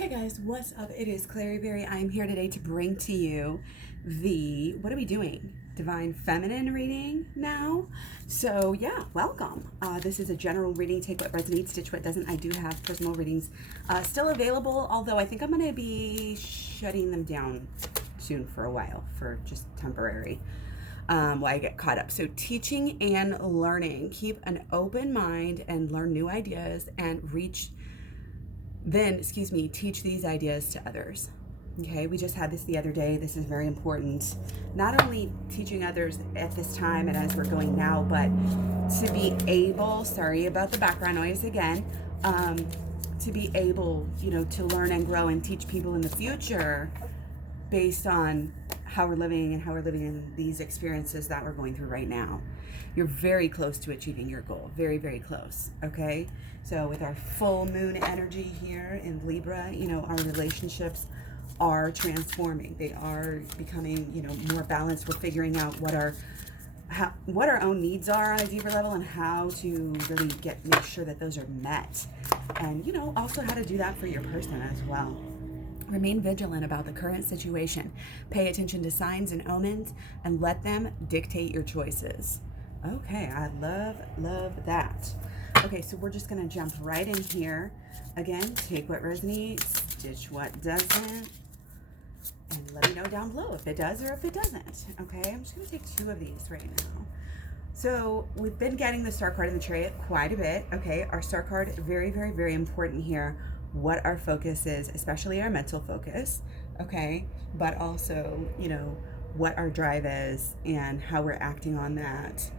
Hey guys, what's up? It is Clary Berry. I'm here today to bring to you what are we doing? Divine Feminine reading now. So yeah, welcome. This is a general reading. Take what resonates, stitch what doesn't. I do have personal readings still available, although I think I'm going to be shutting them down soon for a while, for just temporary. While I get caught up. So teaching and learning. Keep an open mind and learn new ideas and teach these ideas to others. Okay, we just had this the other day. This is very important. Not only teaching others at this time and as we're going now, but to be able, sorry about the background noise again, to be able, to learn and grow and teach people in the future based on how we're living in these experiences that we're going through right now. You're very close to achieving your goal. Very, very close. Okay. So with our full moon energy here in Libra, our relationships are transforming. They are becoming, more balanced. We're figuring out what our own needs are on a deeper level and how to really make sure that those are met. And, also how to do that for your person as well. Remain vigilant about the current situation. Pay attention to signs and omens and let them dictate your choices. Okay, I love that. Okay, so we're just going to jump right in here. Again, take what resonates, stitch what doesn't, and let me know down below if it does or if it doesn't. Okay, I'm just going to take 2 of these right now. So we've been getting the Star card in the Chariot quite a bit. Okay, our Star card, very, very, very important here. What our focus is, especially our mental focus, okay, but also, what our drive is and how we're acting on that.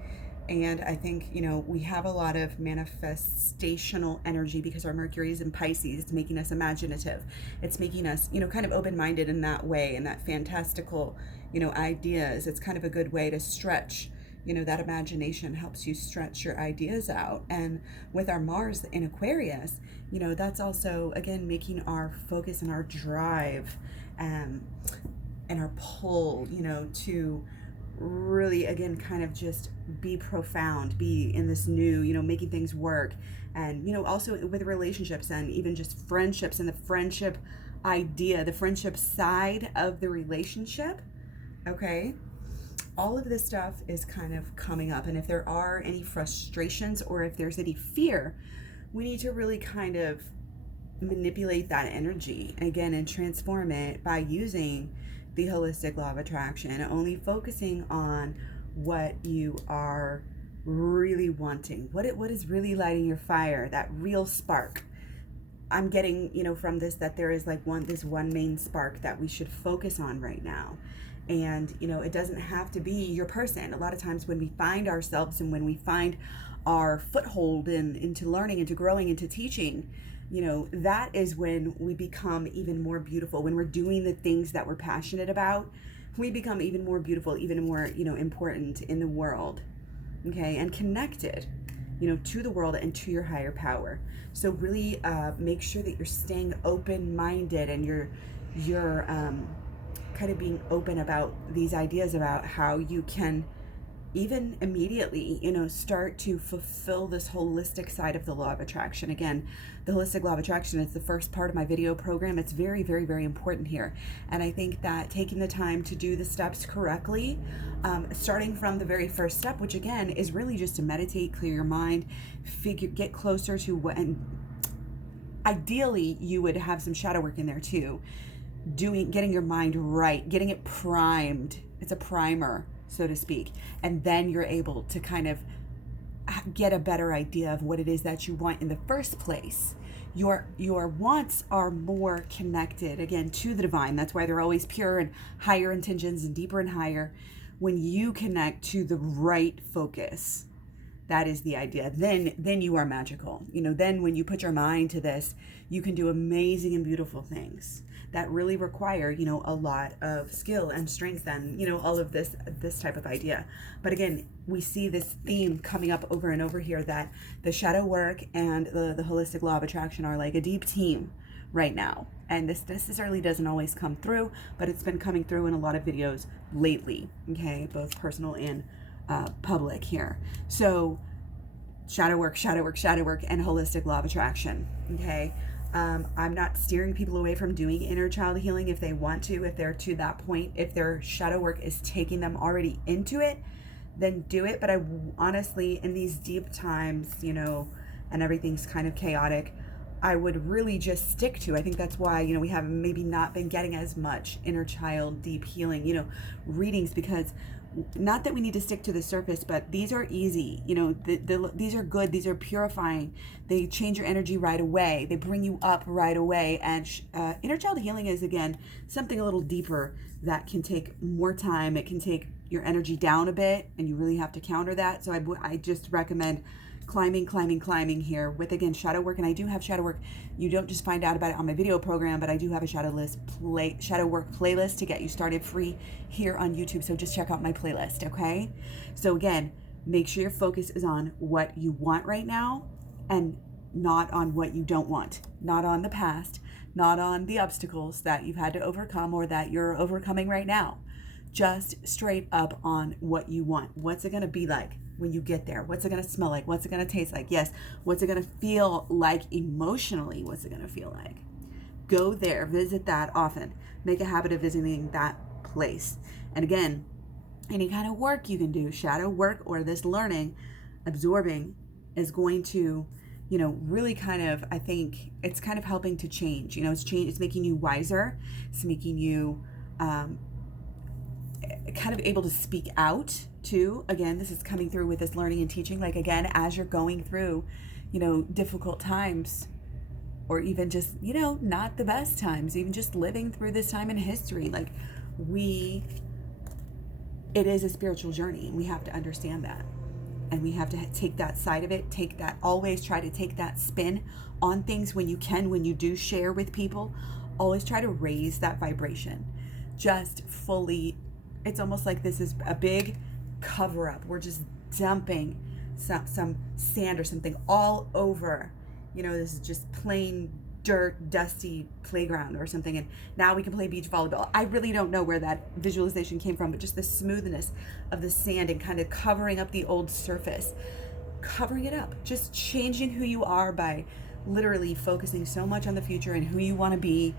And I think, we have a lot of manifestational energy because our Mercury is in Pisces. It's making us imaginative. It's making us, kind of open-minded in that way, and that fantastical, ideas. It's kind of a good way to stretch. That imagination helps you stretch your ideas out. And with our Mars in Aquarius, that's also, again, making our focus and our drive and our pull, to really, again, kind of just be profound, be in this new, making things work. And, also with relationships and even just friendships and the friendship idea, the friendship side of the relationship, okay? All of this stuff is kind of coming up. And if there are any frustrations or if there's any fear, we need to really kind of manipulate that energy again and transform it by using the holistic law of attraction, only focusing on what you are really wanting, what is really lighting your fire, that real spark. I'm getting, from this that there is this one main spark that we should focus on right now. And, it doesn't have to be your person. A lot of times when we find ourselves and when we find our foothold into learning, into growing, into teaching, that is when we become even more beautiful. When we're doing the things that we're passionate about, we become even more beautiful, even more, important in the world, okay, and connected, to the world and to your higher power. So really make sure that you're staying open-minded and you're kind of being open about these ideas about how you can even immediately, start to fulfill this holistic side of the law of attraction. Again, the holistic law of attraction is the first part of my video program. It's very, very, very important here. And I think that taking the time to do the steps correctly, starting from the very first step, which again is really just to meditate, clear your mind, get closer to what, and ideally you would have some shadow work in there too. Getting your mind right, getting it primed. It's a primer, so to speak. And then you're able to kind of get a better idea of what it is that you want in the first place. Your wants are more connected, again, to the divine. That's why they're always pure and higher intentions and deeper and higher. When you connect to the right focus, that is the idea. Then you are magical. Then when you put your mind to this, you can do amazing and beautiful things that really require, a lot of skill and strength and, all of this type of idea. But again, we see this theme coming up over and over here that the shadow work and the holistic law of attraction are like a deep team right now. And this necessarily doesn't always come through, but it's been coming through in a lot of videos lately, okay, both personal and public here. So shadow work, and holistic law of attraction, okay? I'm not steering people away from doing inner child healing if they want to, if they're to that point, if their shadow work is taking them already into it, then do it. But I honestly, in these deep times, and everything's kind of chaotic, I would really just stick to. I think that's why, we have maybe not been getting as much inner child deep healing, readings, because not that we need to stick to the surface, but these are easy. These are good. These are purifying. They change your energy right away. They bring you up right away. And inner child healing is, again, something a little deeper that can take more time. It can take your energy down a bit, and you really have to counter that. So I just recommend climbing here with, again, shadow work. And I do have shadow work. You don't just find out about it on my video program, but I do have a shadow work playlist to get you started free here on YouTube. So just check out my playlist, okay? So again, make sure your focus is on what you want right now and not on what you don't want, not on the past, not on the obstacles that you've had to overcome or that you're overcoming right now. Just straight up on what you want. What's it going to be like when you get there? What's it going to smell like? What's it going to taste like? Yes. What's it going to feel like emotionally? What's it going to feel like? Go there. Visit that often. Make a habit of visiting that place. And again, any kind of work you can do, shadow work or this learning, absorbing, is going to, really kind of, I think it's kind of helping to change. It's making you wiser. It's making you kind of able to speak out too. Again, this is coming through with this learning and teaching. Like, again, as you're going through, difficult times, or even just, not the best times, even just living through this time in history, like it is a spiritual journey, and we have to understand that. And we have to take that side of it, always try to take that spin on things when you can, when you do share with people, always try to raise that vibration. Just fully, it's almost like this is a big cover up. We're just dumping some sand or something all over, this is just plain dirt, dusty playground or something, and now we can play beach volleyball. I really don't know where that visualization came from, but just the smoothness of the sand and kind of covering up the old surface, covering it up, just changing who you are by literally focusing so much on the future and who you want to be.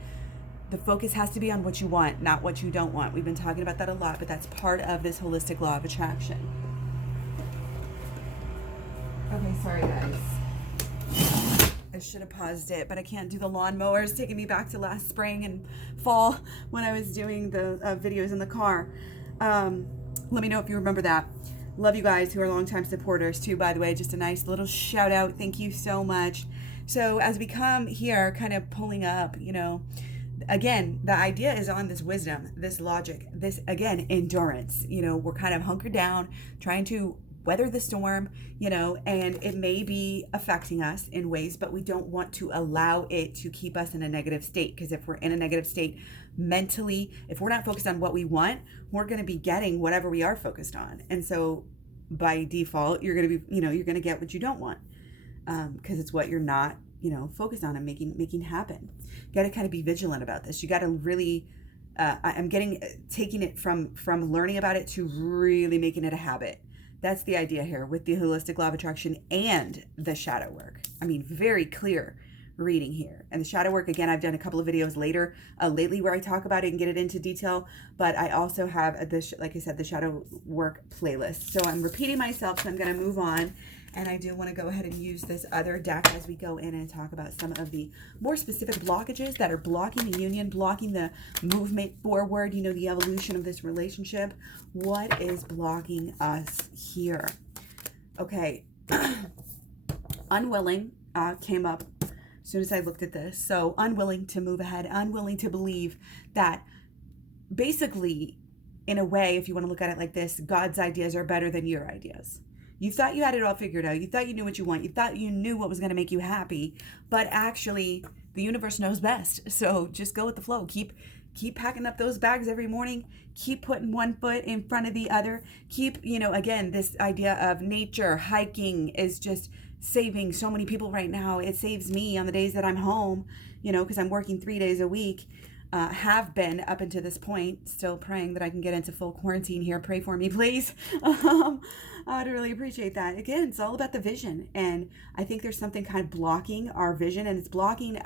The focus has to be on what you want, not what you don't want. We've been talking about that a lot, but that's part of this holistic law of attraction. Okay, sorry guys. I should have paused it, but I can't do the lawnmower. It's taking me back to last spring and fall when I was doing the videos in the car. Let me know if you remember that. Love you guys who are longtime supporters too, by the way. Just a nice little shout out. Thank you so much. So as we come here, kind of pulling up, again, the idea is on this wisdom, this logic, this, again, endurance. We're kind of hunkered down, trying to weather the storm, and it may be affecting us in ways, but we don't want to allow it to keep us in a negative state. Because if we're in a negative state mentally, if we're not focused on what we want, we're going to be getting whatever we are focused on. And so by default, you're going to be, you're going to get what you don't want, because it's what you're not, focused on and making happen. You got to kind of be vigilant about this. You got to really, I'm taking it from learning about it to really making it a habit. That's the idea here with the holistic law of attraction and the shadow work. I mean, very clear reading here. And the shadow work, again, I've done a couple of videos lately where I talk about it and get it into detail, but I also have this, like I said, the shadow work playlist. So I'm repeating myself, so I'm going to move on. And I do want to go ahead and use this other deck as we go in and talk about some of the more specific blockages that are blocking the union, blocking the movement forward, the evolution of this relationship. What is blocking us here? Okay. Unwilling came up as soon as I looked at this. So unwilling to move ahead, unwilling to believe that basically, in a way, if you want to look at it like this, God's ideas are better than your ideas. You thought you had it all figured out. You thought you knew what you want. You thought you knew what was going to make you happy. But actually, the universe knows best. So just go with the flow. Keep packing up those bags every morning. Keep putting one foot in front of the other. Keep, again, this idea of nature, hiking is just saving so many people right now. It saves me on the days that I'm home, because I'm working 3 days a week. have been up until this point, still praying that I can get into full quarantine here. Pray for me, please. I would really appreciate that. Again, it's all about the vision. And I think there's something kind of blocking our vision, and it's blocking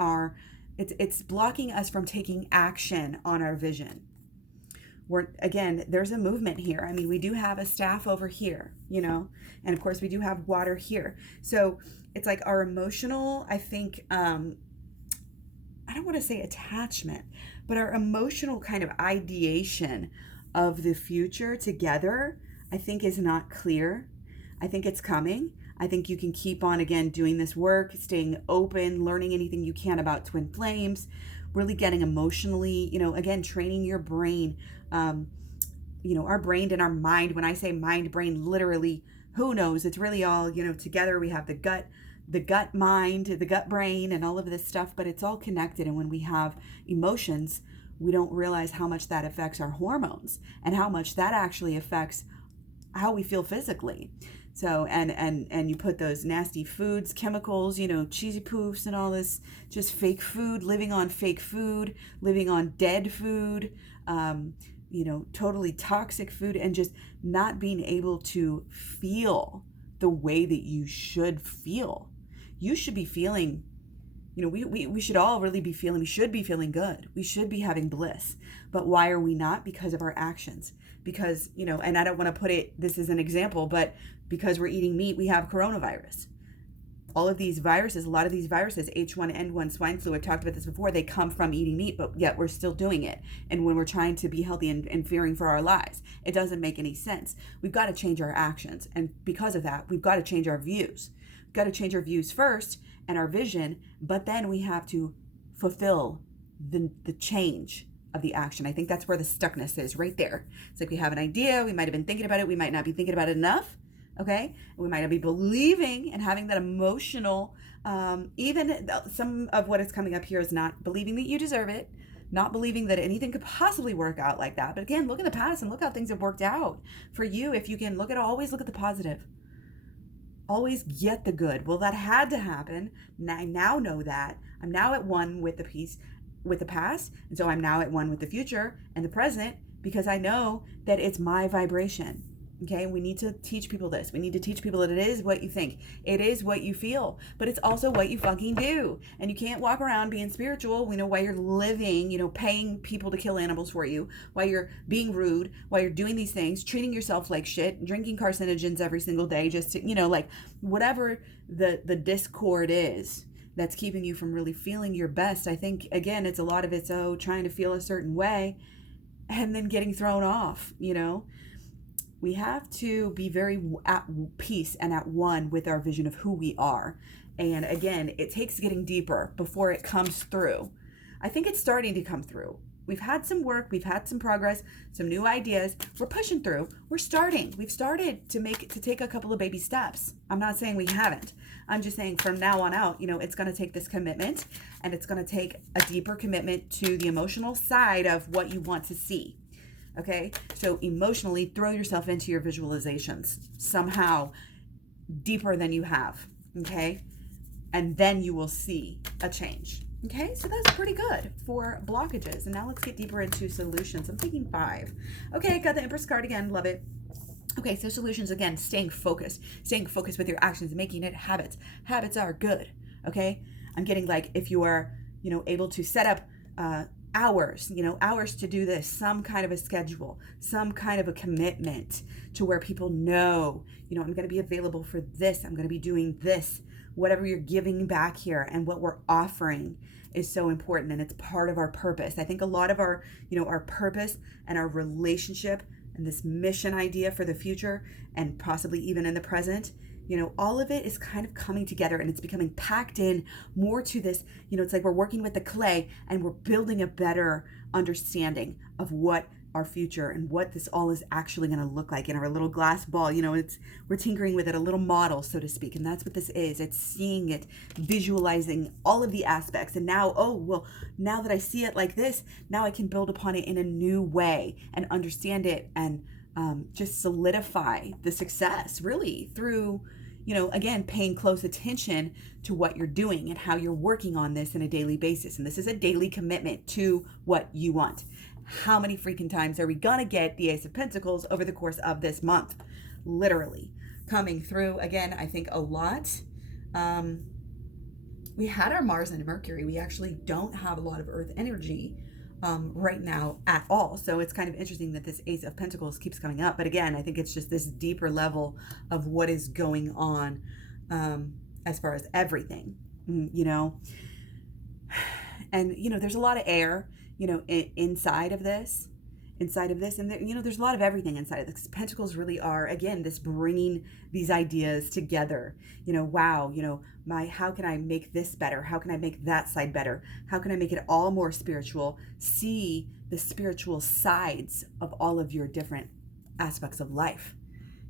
us from taking action on our vision. There's a movement here. I mean, we do have a staff over here, and of course we do have water here. So it's like our emotional, I think, I don't want to say attachment, but our emotional kind of ideation of the future together, I think is not clear. I think it's coming. I think you can keep on, again, doing this work, staying open, learning anything you can about twin flames, really getting emotionally, again, training your brain, our brain and our mind. When I say mind, brain, literally, who knows? It's really all, together. We have the gut mind, the gut brain, and all of this stuff, but it's all connected. And when we have emotions, we don't realize how much that affects our hormones and how much that actually affects how we feel physically. So, and you put those nasty foods, chemicals, cheesy poofs and all this, just fake food, living on fake food, living on dead food, totally toxic food, and just not being able to feel the way that you should feel. You should be feeling, we should all really be feeling, we should be feeling good. We should be having bliss. But why are we not? Because of our actions. Because, and I don't want to put it, this is an example, but because we're eating meat, we have coronavirus. All of these viruses, a lot of these viruses, H1N1, swine flu, I've talked about this before, they come from eating meat, but yet we're still doing it. And when we're trying to be healthy and fearing for our lives, it doesn't make any sense. We've got to change our actions. And because of that, we've got to change our views. We've got to change our views first and our vision, but then we have to fulfill the change of the action. I think that's where the stuckness is, right there. It's like we have an idea, we might have been thinking about it, we might not be thinking about it enough. Okay, we might not be believing and having that emotional, even some of what is coming up here is not believing that you deserve it, not believing that anything could possibly work out like that. But again, look in the past and look how things have worked out for you. If you can always look at the positive, always get the good. Well, that had to happen. I now know that. I'm now at one with the peace, with the past. And so I'm now at one with the future and the present, because I know that it's my vibration. Okay, we need to teach people this. We need to teach people that it is what you think. It is what you feel, but it's also what you fucking do. And you can't walk around being spiritual. We know why you're living, paying people to kill animals for you, why you're being rude, why you're doing these things, treating yourself like shit, drinking carcinogens every single day, just to, like whatever the discord is that's keeping you from really feeling your best. I think, again, it's a lot of it's, trying to feel a certain way and then getting thrown off, We have to be very at peace and at one with our vision of who we are. And again, it takes getting deeper before it comes through. I think it's starting to come through. We've had some work, we've had some progress, some new ideas. We're pushing through. We're starting. We've started to take a couple of baby steps. I'm not saying we haven't. I'm just saying from now on out, it's going to take this commitment, and it's going to take a deeper commitment to the emotional side of what you want to see. Okay, so emotionally throw yourself into your visualizations somehow deeper than you have. Okay, and then you will see a change. Okay, so that's pretty good for blockages. And now let's get deeper into solutions. I'm taking 5. Okay, got the Empress card again. Love it. Okay, so solutions again, staying focused with your actions, making it habits. Habits are good. Okay, I'm getting like if you are, able to set up hours to do this, some kind of a schedule, some kind of a commitment to where people know, I'm going to be available for this. I'm going to be doing this, whatever you're giving back here, and what we're offering is so important. And it's part of our purpose. I think a lot of our, our purpose and our relationship and this mission idea for the future and possibly even in the present, all of it is kind of coming together, and it's becoming packed in more to this, it's like we're working with the clay and we're building a better understanding of what our future and what this all is actually going to look like in our little glass ball. We're tinkering with it, a little model, so to speak. And that's what this is. It's seeing it, visualizing all of the aspects. And now, now that I see it like this, now I can build upon it in a new way and understand it and just solidify the success really through, again, paying close attention to what you're doing and how you're working on this on a daily basis. And this is a daily commitment to what you want. How many freaking times are we going to get the Ace of Pentacles over the course of this month? Literally coming through. Again, I think a lot. We had our Mars and Mercury. We actually don't have a lot of Earth energy right now at all. So it's kind of interesting that this Ace of Pentacles keeps coming up. But again, I think it's just this deeper level of what is going on as far as everything, And, there's a lot of air, inside of this. And there's a lot of everything inside of this. Pentacles really are, again, this bringing these ideas together. Wow, how can I make this better? How can I make that side better? How can I make it all more spiritual? See the spiritual sides of all of your different aspects of life.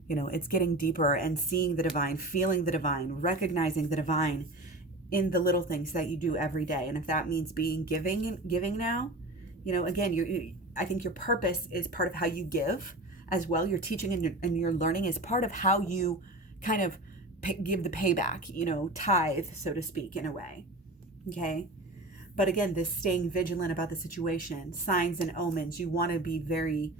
It's getting deeper and seeing the divine, feeling the divine, recognizing the divine in the little things that you do every day. And if that means being giving now, again, I think your purpose is part of how you give as well. Your teaching and your learning is part of how you kind of give the payback, tithe, so to speak, in a way. Okay. But again, this staying vigilant about the situation, signs and omens, you want to be very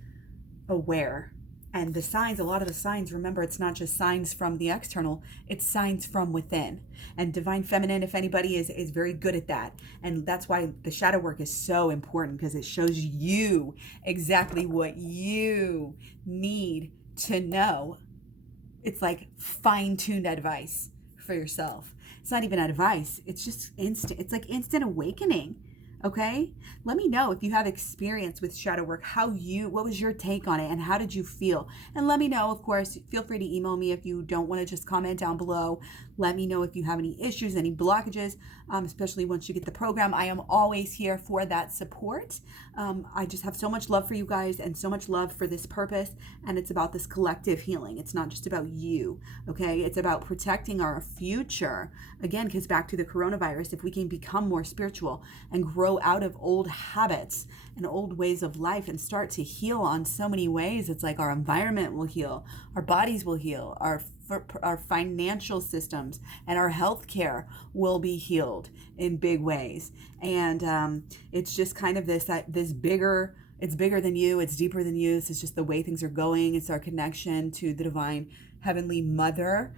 aware. And the signs, a lot of the signs, remember, it's not just signs from the external, it's signs from within. And Divine Feminine, if anybody is very good at that. And that's why the shadow work is so important, because it shows you exactly what you need to know. It's like fine-tuned advice for yourself. It's not even advice. It's just instant. It's like instant awakening. Okay, let me know if you have experience with shadow work, what was your take on it, and how did you feel? And let me know, of course, feel free to email me if you don't want to just comment down below. Let me know if you have any issues, any blockages, especially once you get the program. I am always here for that support. I just have so much love for you guys and so much love for this purpose. And it's about this collective healing. It's not just about you, okay? It's about protecting our future. Again, because back to the coronavirus, if we can become more spiritual and grow out of old habits and old ways of life and start to heal on so many ways, it's like our environment will heal, our bodies will heal, our financial systems and our healthcare will be healed in big ways. And it's just kind of this bigger, it's bigger than you, it's deeper than you. This is just the way things are going. It's our connection to the divine heavenly mother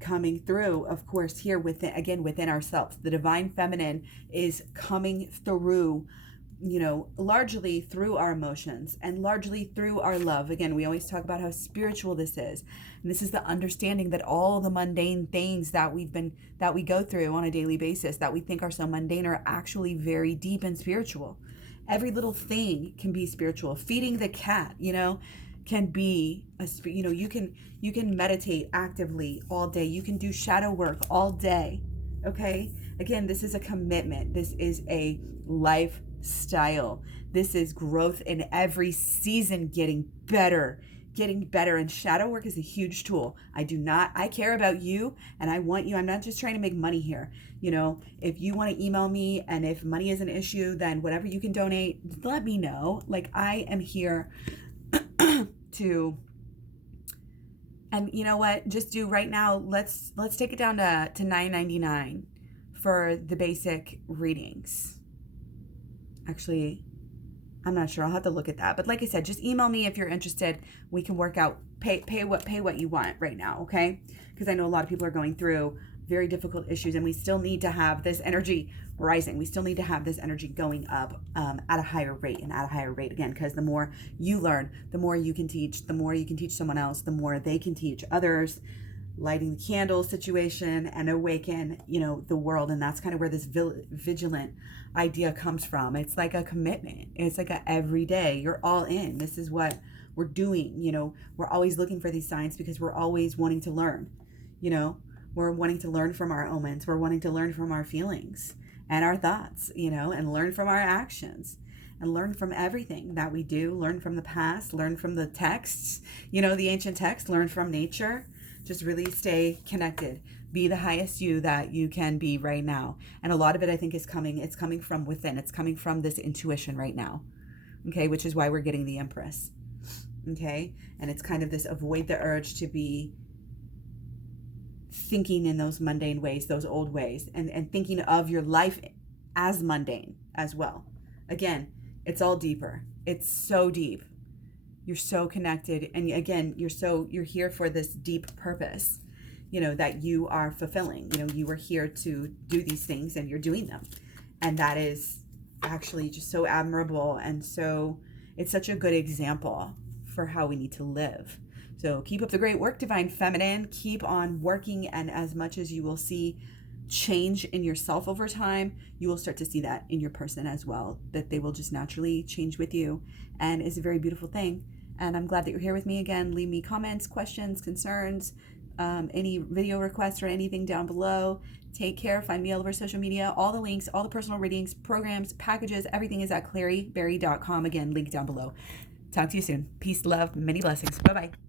coming through, of course, here within ourselves. The divine feminine is coming through, largely through our emotions and largely through our love. Again, we always talk about how spiritual this is. And this is the understanding that all the mundane things that we go through on a daily basis that we think are so mundane are actually very deep and spiritual. Every little thing can be spiritual. Feeding the cat, can be you can meditate actively all day. You can do shadow work all day. Okay? Again, this is a commitment. This is a lifestyle. This is growth in every season, getting better. And shadow work is a huge tool. I care about you and I want you. I'm not just trying to make money here. If you want to email me and if money is an issue, then whatever you can donate, let me know. Like, I am here to, and you know what, just do right now, let's take it down to $9.99 for the basic readings. Actually, I'm not sure. I'll have to look at that. But like I said, just email me if you're interested. We can work out, pay what you want right now, okay? Because I know a lot of people are going through very difficult issues, and we still need to have this energy rising. We still need to have this energy going up at a higher rate again, because the more you learn, the more you can teach, the more you can teach someone else, the more they can teach others. Lighting the candle situation and awaken, the world. And that's kind of where this vigilant idea comes from. It's like a commitment. It's like a everyday, you're all in. This is what we're doing. We're always looking for these signs because we're always wanting to learn. We're wanting to learn from our omens. We're wanting to learn from our feelings and our thoughts, and learn from our actions and learn from everything that we do. Learn from the past, learn from the texts, the ancient texts, learn from nature. Just really stay connected. Be the highest you that you can be right now. And a lot of it, I think, it's coming from within. It's coming from this intuition right now. Okay, which is why we're getting the Empress. Okay, and it's kind of this avoid the urge to be thinking in those mundane ways, those old ways, and thinking of your life as mundane as well. Again, it's all deeper. It's so deep. You're so connected. And again, you're here for this deep purpose, that you are fulfilling. You were here to do these things and you're doing them. And that is actually just so admirable. And so it's such a good example for how we need to live. So keep up the great work, Divine Feminine. Keep on working. And as much as you will see change in yourself over time, you will start to see that in your person as well, that they will just naturally change with you. And it's a very beautiful thing. And I'm glad that you're here with me again. Leave me comments, questions, concerns, any video requests or anything down below. Take care. Find me all over social media. All the links, all the personal readings, programs, packages, everything is at claryberry.com. Again, link down below. Talk to you soon. Peace, love, many blessings. Bye-bye.